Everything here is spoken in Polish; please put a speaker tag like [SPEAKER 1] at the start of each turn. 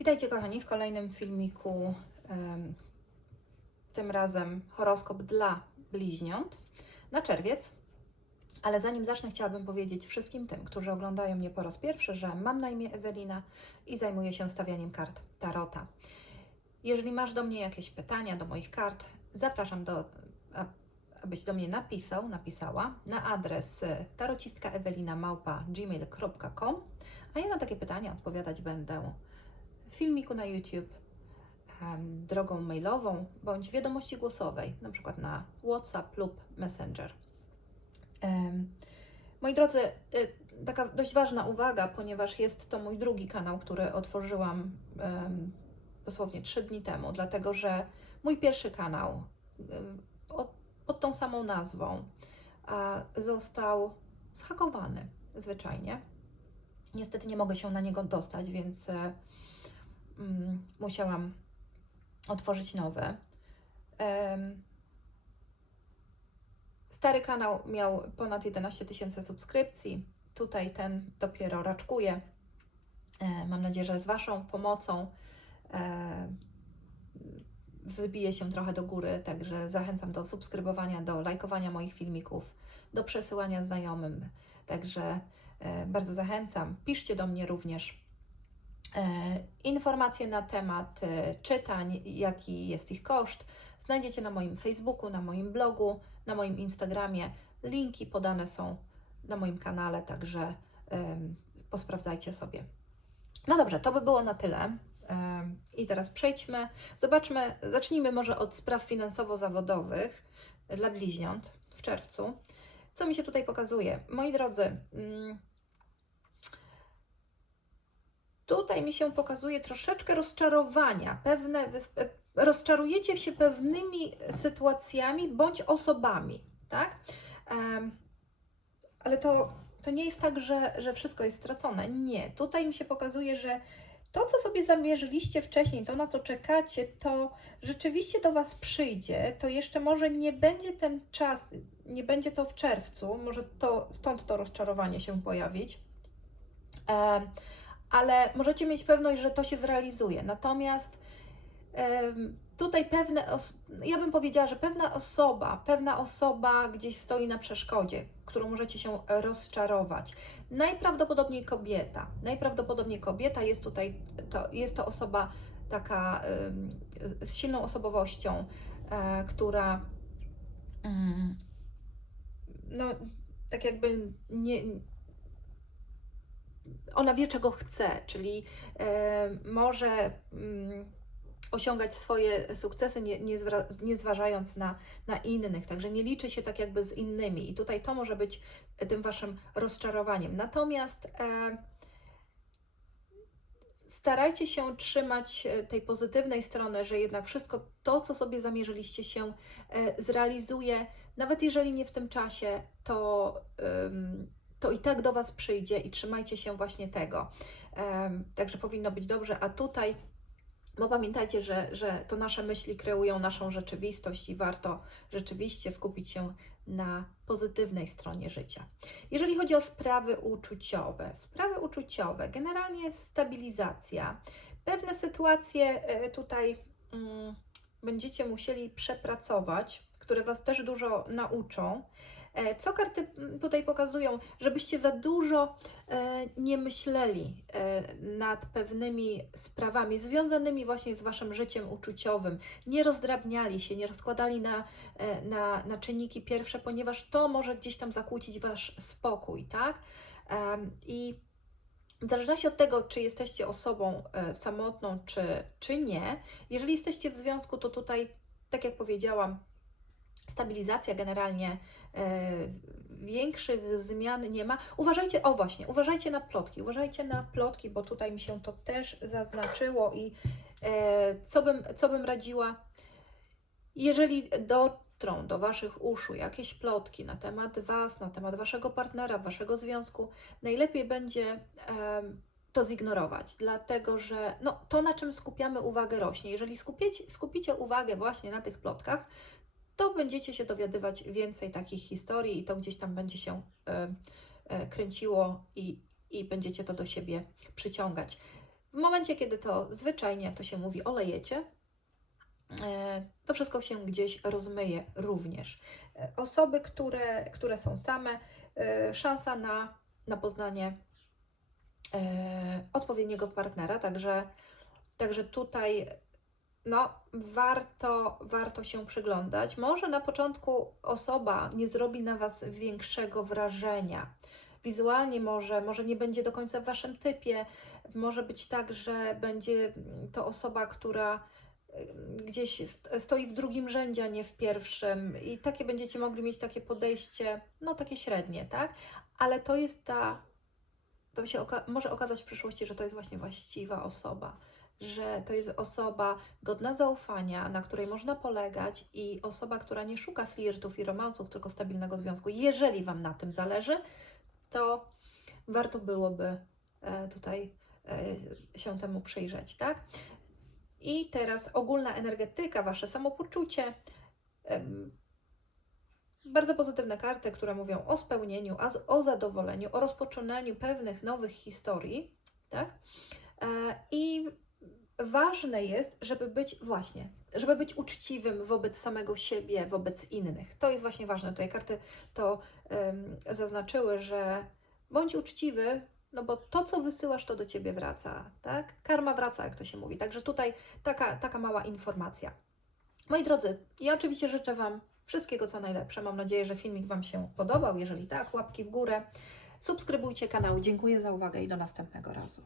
[SPEAKER 1] Witajcie kochani w kolejnym filmiku. Tym razem horoskop dla bliźniąt na czerwiec. Ale zanim zacznę, chciałabym powiedzieć wszystkim tym, którzy oglądają mnie po raz pierwszy, że mam na imię Ewelina i zajmuję się stawianiem kart Tarota. Jeżeli masz do mnie jakieś pytania do moich kart, zapraszam do, abyś do mnie napisał, napisała na adres y, tarocistaewelina.gmail.com a ja na takie pytania odpowiadać będę filmiku na YouTube, drogą mailową bądź wiadomości głosowej, na przykład na WhatsApp lub Messenger. Moi drodzy, y, taka dość ważna uwaga, ponieważ jest to mój drugi kanał, który otworzyłam dosłownie trzy dni temu, dlatego że mój pierwszy kanał pod tą samą nazwą został zhakowany zwyczajnie. Niestety nie mogę się na niego dostać, więc e, mm, musiałam otworzyć nowy. Stary kanał miał ponad 11 tysięcy subskrypcji. Tutaj ten dopiero raczkuje. E, Mam nadzieję, że z Waszą pomocą e, wzbije się trochę do góry, także zachęcam do subskrybowania, do lajkowania moich filmików, do przesyłania znajomym. Także e, bardzo zachęcam. Piszcie do mnie również informacje na temat e, czytań, jaki jest ich koszt. Znajdziecie na moim Facebooku, na moim blogu, na moim Instagramie. Linki podane są na moim kanale, także posprawdzajcie sobie. No dobrze, to by było na tyle. I teraz przejdźmy, zobaczmy, zacznijmy może od spraw finansowo-zawodowych dla bliźniąt w czerwcu. Co mi się tutaj pokazuje? Moi drodzy, mm, tutaj mi się pokazuje troszeczkę rozczarowania, pewne, e, rozczarujecie się pewnymi sytuacjami bądź osobami, tak? Ale to, to nie jest tak, że, że wszystko jest stracone. Nie. Tutaj mi się pokazuje, że to, co sobie zamierzyliście wcześniej, to na co czekacie, to rzeczywiście do Was przyjdzie. To jeszcze może nie będzie ten czas, nie będzie to w czerwcu, może to stąd to rozczarowanie się pojawić. Em, ale możecie mieć pewność, że to się zrealizuje. Natomiast tutaj pewne, ja bym powiedziała, że pewna osoba, pewna osoba gdzieś stoi na przeszkodzie, którą możecie się rozczarować. Najprawdopodobniej kobieta. Najprawdopodobniej kobieta jest tutaj, to, jest to osoba taka z silną osobowością, e, która mm, no, tak jakby nie, ona wie, czego chce, czyli e, może mm, osiągać swoje sukcesy, nie, nie, zwra- nie zważając na, na innych, także nie liczy się tak jakby z innymi. I tutaj to może być tym waszym rozczarowaniem. Natomiast e, starajcie się trzymać e, tej pozytywnej strony, że jednak wszystko to, co sobie zamierzyliście się e, zrealizuje, nawet jeżeli nie w tym czasie, to, ym, to i tak do Was przyjdzie i trzymajcie się właśnie tego. Także powinno być dobrze, a tutaj bo pamiętajcie, że, że to nasze myśli kreują naszą rzeczywistość i warto rzeczywiście skupić się na pozytywnej stronie życia. Jeżeli chodzi o sprawy uczuciowe, sprawy uczuciowe, generalnie stabilizacja. Pewne sytuacje e, tutaj mm, będziecie musieli przepracować, które Was też dużo nauczą. E, Co karty mm, tutaj pokazują? Żebyście za dużo e, nie myśleli e, nad pewnymi sprawami związanymi właśnie z Waszym życiem uczuciowym. Nie rozdrabniali się, nie rozkładali na, na, na czynniki pierwsze, ponieważ to może gdzieś tam zakłócić Wasz spokój, tak? I w zależności od tego, czy jesteście osobą samotną, czy, czy nie, jeżeli jesteście w związku, to tutaj, tak jak powiedziałam, stabilizacja generalnie, e, większych zmian nie ma. Uważajcie, o właśnie, uważajcie na plotki, uważajcie na plotki, bo tutaj mi się to też zaznaczyło i e, co, bym, co bym radziła, jeżeli dotrą do Waszych uszu jakieś plotki na temat Was, na temat Waszego partnera, Waszego związku, najlepiej będzie em, to zignorować, dlatego że no, to, na czym skupiamy uwagę, rośnie. Jeżeli skupicie, skupicie uwagę właśnie na tych plotkach, to będziecie się dowiadywać więcej takich historii i to gdzieś tam będzie się e, e, kręciło i, i będziecie to do siebie przyciągać. W momencie, kiedy to zwyczajnie, jak to się mówi, olejecie, e, to wszystko się gdzieś rozmyje również. Osoby, które, które są same, szansa na, na poznanie odpowiedniego partnera, także, także tutaj no, warto, warto się przyglądać. Może na początku osoba nie zrobi na Was większego wrażenia. Wizualnie może, może nie będzie do końca w Waszym typie. Może być tak, że będzie to osoba, która y, gdzieś st- stoi w drugim rzędzie, a nie w pierwszym. I takie będziecie mogli mieć takie podejście, no takie średnie, tak? Ale to jest ta, to się oka- może okazać w przyszłości, że to jest właśnie właściwa osoba że to jest osoba godna zaufania, na której można polegać i osoba, która nie szuka flirtów i romansów, tylko stabilnego związku. Jeżeli Wam na tym zależy, to warto byłoby e, tutaj e, się temu przyjrzeć, tak? I teraz ogólna energetyka, Wasze samopoczucie. Bardzo pozytywne karty, które mówią o spełnieniu, o zadowoleniu, o rozpoczynaniu pewnych nowych historii, tak? E, I ważne jest, żeby być właśnie, żeby być uczciwym wobec samego siebie, wobec innych. To jest właśnie ważne. Tutaj karty to em, zaznaczyły, że bądź uczciwy, no bo to, co wysyłasz, to do ciebie wraca, tak? Karma wraca, jak to się mówi. Także tutaj taka, taka mała informacja. Moi drodzy, ja oczywiście życzę Wam wszystkiego, co najlepsze. Mam nadzieję, że filmik Wam się podobał. Jeżeli tak, łapki w górę. Subskrybujcie kanał. Dziękuję za uwagę i do następnego razu.